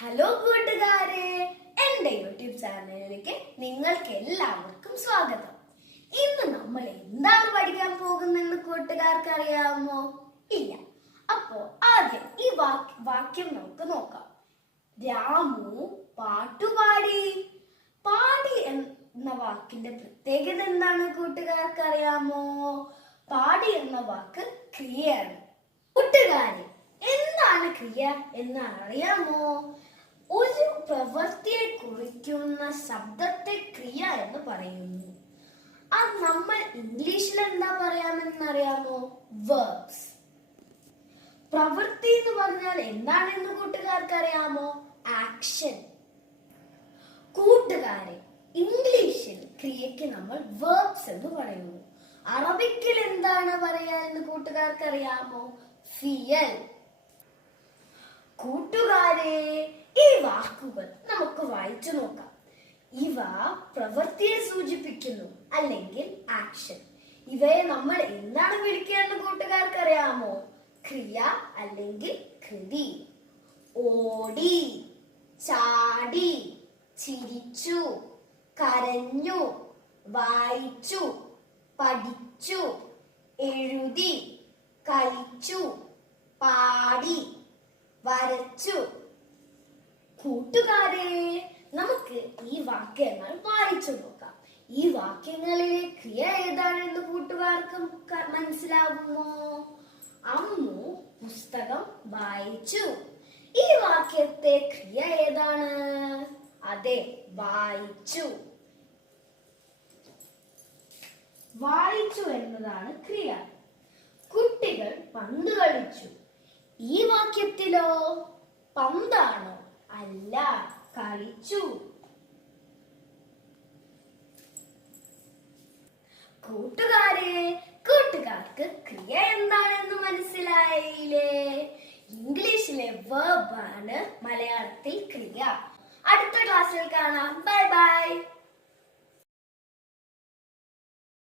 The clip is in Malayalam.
ഹലോ കൂട്ടുകാരെ, എന്റെ യൂട്യൂബ് ചാനലിലേക്ക് നിങ്ങൾക്ക് എല്ലാവർക്കും സ്വാഗതം. ഇന്ന് നമ്മൾ എന്താണ് പഠിക്കാൻ പോകുന്നതെന്ന് കൂട്ടുകാർക്ക് അറിയാമോ? ഇല്ല. അപ്പോ ആദ്യം ഈ വാക്യം നമുക്ക് നോക്കാം. രാമു പാട്ടുപാടി. പാടി എന്ന വാക്കിന്റെ പ്രത്യേകത എന്താണ് കൂട്ടുകാർക്ക് അറിയാമോ? പാടി എന്ന വാക്ക് ക്രിയയാണ്. കൂട്ടുകാരെ, എന്താണ് ക്രിയ എന്ന് അറിയാമോ? ഒരു പ്രവൃത്തിയെ കുറിക്കുന്ന ശബ്ദത്തെ ക്രിയ എന്ന് പറയുന്നു. അത് നമ്മൾ ഇംഗ്ലീഷിൽ എന്താ പറയാമെന്ന് അറിയാമോ? verbs. പ്രവൃത്തി എന്ന് പറഞ്ഞാൽ എന്താണെന്ന് കൂട്ടുകാർക്ക് അറിയാമോ? ആക്ഷൻ. കൂട്ടുകാരെ, ഇംഗ്ലീഷിൽ ക്രിയയ്ക്ക് നമ്മൾ verbs എന്ന് പറയുന്നു. അറബിക്കിൽ എന്താണ് പറയാ എന്ന് കൂട്ടുകാർക്ക് അറിയാമോ? ഫിയൽ. കൂട്ടുകാരെ, ഈ വാക്കുകൾ നമുക്ക് വായിച്ചു നോക്കാം. ഇവ പ്രവൃത്തിയെ സൂചിപ്പിക്കുന്നു, അല്ലെങ്കിൽ ആക്ഷൻ. ഇവയെ നമ്മൾ എന്താണ് വിളിക്കുക എന്ന് കൂട്ടുകാർക്ക് അറിയാമോ? ക്രിയ അല്ലെങ്കിൽ കൃതി. ഓടി, ചാടി, ചിരിച്ചു, കരഞ്ഞു, വായിച്ചു, പഠിച്ചു, എഴുതി, കളിച്ചു, പാടി, വരച്ചു. കൂട്ടുകാരെ, നമുക്ക് ഈ വാക്യങ്ങൾ വായിച്ചു നോക്കാം. ഈ വാക്യങ്ങളിലെ ക്രിയ ഏതാണെന്ന് കൂട്ടുകാർക്ക് മനസ്സിലാകുമോ? അമ്മു പുസ്തകം വായിച്ചു. ഈ വാക്യത്തെ ക്രിയ ഏതാണ്? അതെ, വായിച്ചു. വായിച്ചു എന്നതാണ് ക്രിയ. കുട്ടികൾ പന്ത് കളിച്ചു. ഈ വാക്യത്തിലോ പന്താണോ? അല്ല, കളിച്ചു. കൂട്ടുകാർക്ക് ക്രിയ എന്താണെന്ന് മനസ്സിലായില്ലേ? ഇംഗ്ലീഷിലെ verb ആണ് മലയാളത്തിൽ ക്രിയ. അടുത്ത ക്ലാസ്സിൽ കാണാം. Bye bye.